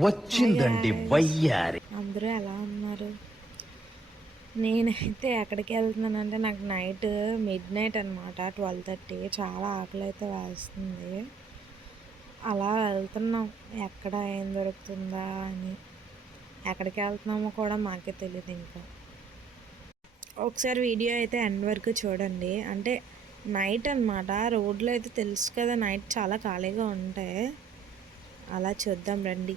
వచ్చిందండి వయ్యారి. అందరూ ఎలా ఉన్నారు? నేనైతే ఎక్కడికి వెళ్తున్నానంటే నాకు నైట్ మిడ్‌నైట్ అనమాట 12:30 చాలా ఆకలైతే వేస్తుంది. అలా వెళ్తున్నాం ఎక్కడ ఏం దొరుకుతుందా అని. ఎక్కడికి వెళ్తున్నామో కూడా మాకే తెలీదు ఇంకా. ఒకసారి వీడియో అయితే ఎండ్ వరకు చూడండి. అంటే నైట్ అనమాట. రోడ్లో అయితే తెలుసు కదా నైట్ చాలా ఖాళీగా ఉంటాయి. అలా చూద్దాం రండి.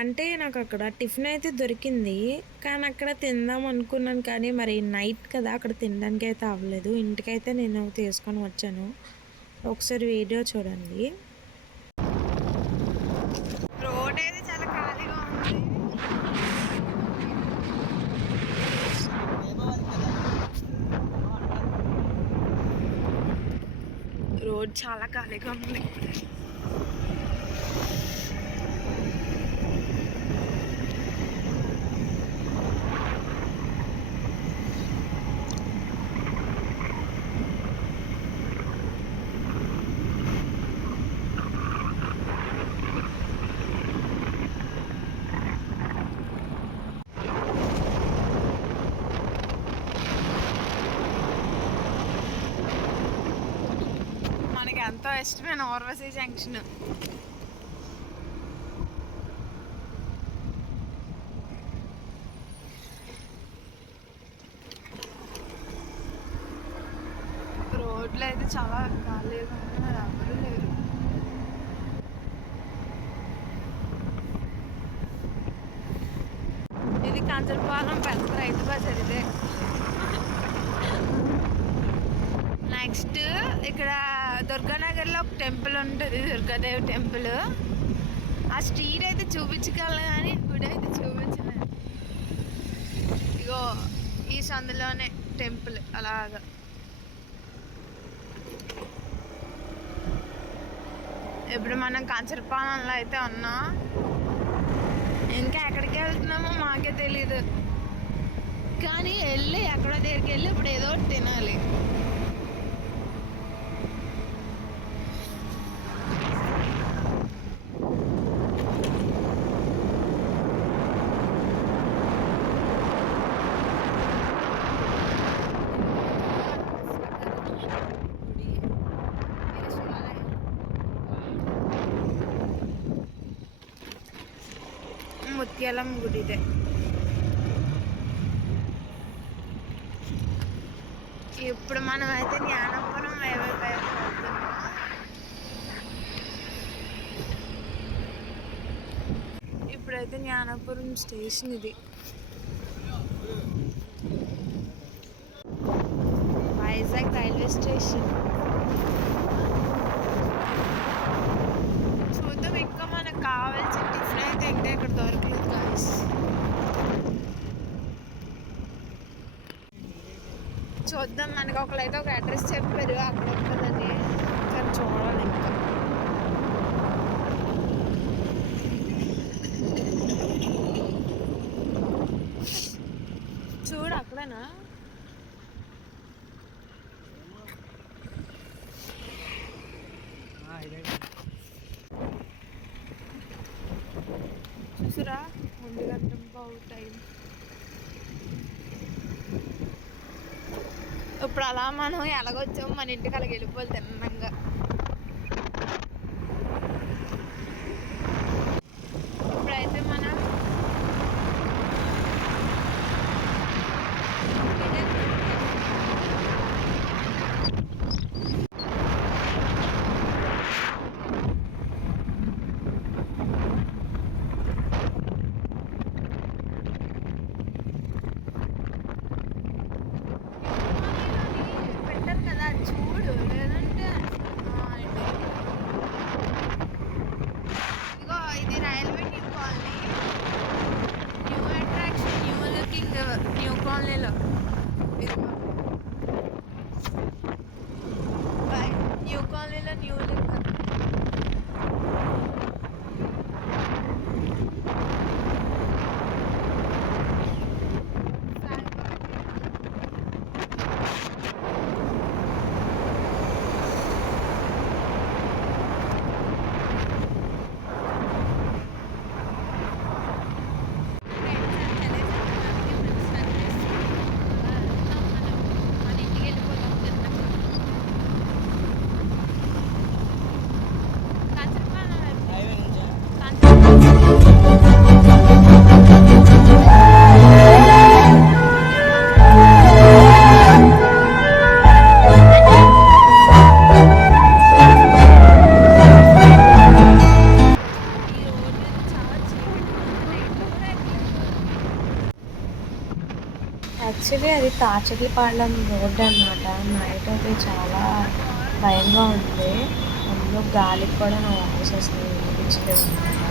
అంటే నాకు అక్కడ టిఫిన్ అయితే దొరికింది. కానీ అక్కడ తిందాం అనుకున్నాను కానీ మరి నైట్ కదా అక్కడ తినడానికి అయితే అవ్వలేదు. ఇంటికైతే నేను తీసుకొని వచ్చాను. ఒకసారి వీడియో చూడండి. రోడ్ అయితే చాలా ఖాళీగా ఉంది. రోడ్ చాలా ఖాళీగా ఉంది. మనకి ఎంతో ఇష్టమైన ఓర్వశీ జంక్షన్. రోడ్లు అయితే చాలా ఖాళీగా ఉన్నాయి, ఎవరు లేరు. ఇది కంచరపాలెం పెద్ద రైతు బజార్ ఇదే. నెక్స్ట్ ఇక్కడ దుర్గానగర్లో ఒక టెంపుల్ ఉంటుంది, దుర్గాదేవి టెంపుల్. ఆ స్ట్రీట్ అయితే చూపించగలను కానీ గుడి అయితే చూపించలేదు. ఇగో ఈ సందులోనే టెంపుల్ అలాగా. ఇప్పుడు మనం కంచరపాలెంలో అయితే ఉన్నాం. ఇంకా ఎక్కడికి వెళ్తున్నామో మాకే తెలీదు. కానీ వెళ్ళి ఎక్కడో దగ్గరికి వెళ్ళి ఇప్పుడు ఏదో ఒకటి తినాలి. ముత్యాలం గుడి ఇదే. ఇప్పుడు మనం అయితే జ్ఞానపురం వైపు వెళ్తున్నాం. ఇప్పుడైతే జ్ఞానపురం స్టేషన్ ఇది. Vizag railway station. చూద్దాం ఇంకా మనకు కావాల్సిన టిఫిన్ అయితే ఇంకా ఇక్కడ దొరకలేదు గాయ్స్. చూద్దాం. మనకు ఒకరైతే ఒక అడ్రస్ చెప్పారు అక్కడ ఉంటుందని, కానీ చూడాలి ఇంకా. చూడు అక్కడేనా. చూసారా 1:00 టైం. ఇప్పుడు అలా మనం ఎలాగొచ్చాము మన ఇంటికి అలాగ వెళ్ళిపోవాలి తిన్నంగా. ఇప్పుడైతే మనం పెట్టారు కదా చూడు, లేదంటే ఇదిగో ఇది railway new colony. New attraction, new looking new కాలనీలో. ఇదిగో న్యూ కాలనీలో న్యూ లుక్. రాచర్లపాలెం రోడ్ అనమాట. నైట్ అయితే చాలా భయంగా ఉంది. అందులో గాలికి కూడా నా వాయిస్ అసలు వినిపించలేదు అనమాట.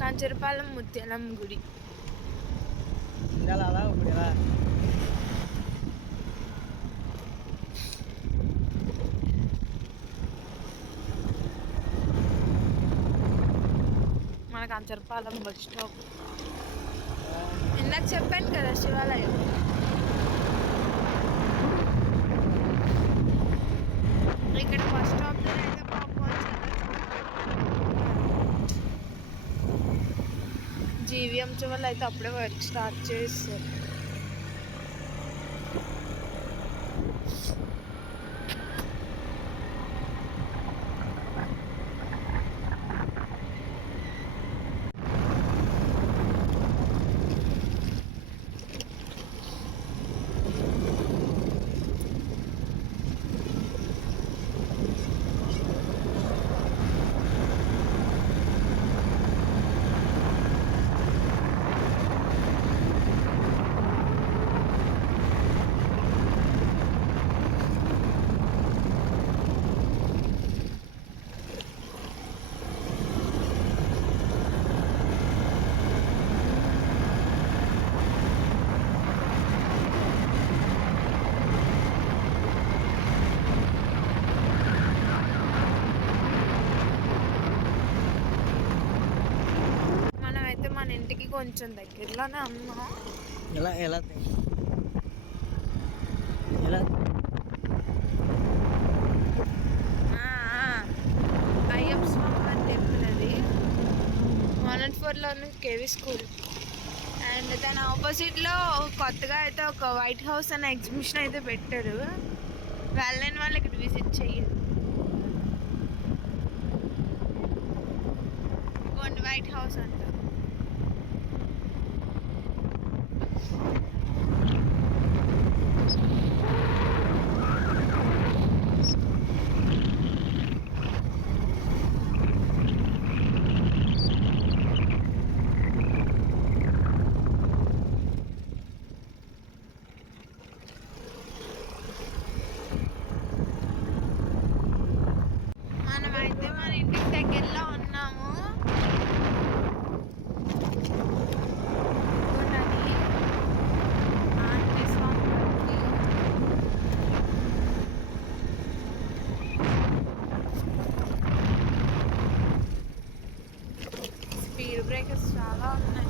కంచరపాలెం ముత్యాలమ్మ గుడి. మన కంచరపాలెం బస్ స్టాప్. ఇందాక చెప్పాను కదా శివాలయం. ఇక్కడ బస్ స్టాప్లో అయితే జీవీఎంసీ వాళ్ళు అయితే అప్పుడే వర్క్ స్టార్ట్ చేస్తారు. మన ఇంటికి కొంచెం దగ్గరలోనే ఉన్నాం. ఎలా ఎలా ఎలా అయ్యప్ప స్వామి వారి టెంపుల్ అది. 104లో ఉన్న కేవీ స్కూల్. అండ్ దాని ఆపోజిట్లో కొత్తగా అయితే ఒక వైట్ హౌస్ అనే ఎగ్జిబిషన్ అయితే పెట్టారు. వెళ్ళని వాళ్ళు ఇక్కడ విజిట్ చెయ్యరు. ఇదిగోండి వైట్ హౌస్ అంటారు. మనమైతే మన ఇంటికి దగ్గరలో ఉన్నాము. స్పీడ్ బ్రేకర్స్ చాలా ఉన్నాయి.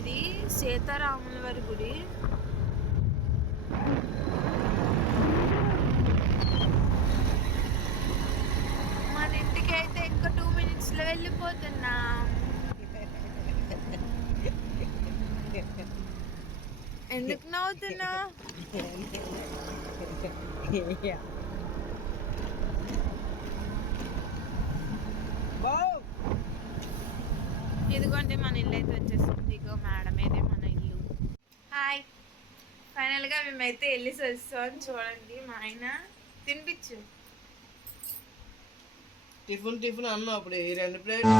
ఇది సీతారాముల వారి గుడి. మన ఇంటికి అయితే ఇంకా 2 minutesలో వెళ్ళిపోతున్నా. ఎందుకు నవ్వుతున్నా? ఇదిగోండి మన ఇల్లు అయితే వచ్చేసింది. ఇగో మేడం అయితే మన ఇల్లు. హాయ్, ఫైనల్గా మేమైతే వెళ్ళి వస్తాం. చూడండి మా ఆయన తినిపించు. టిఫిన్ అన్నా అప్పుడు 2 ప్లేట్లు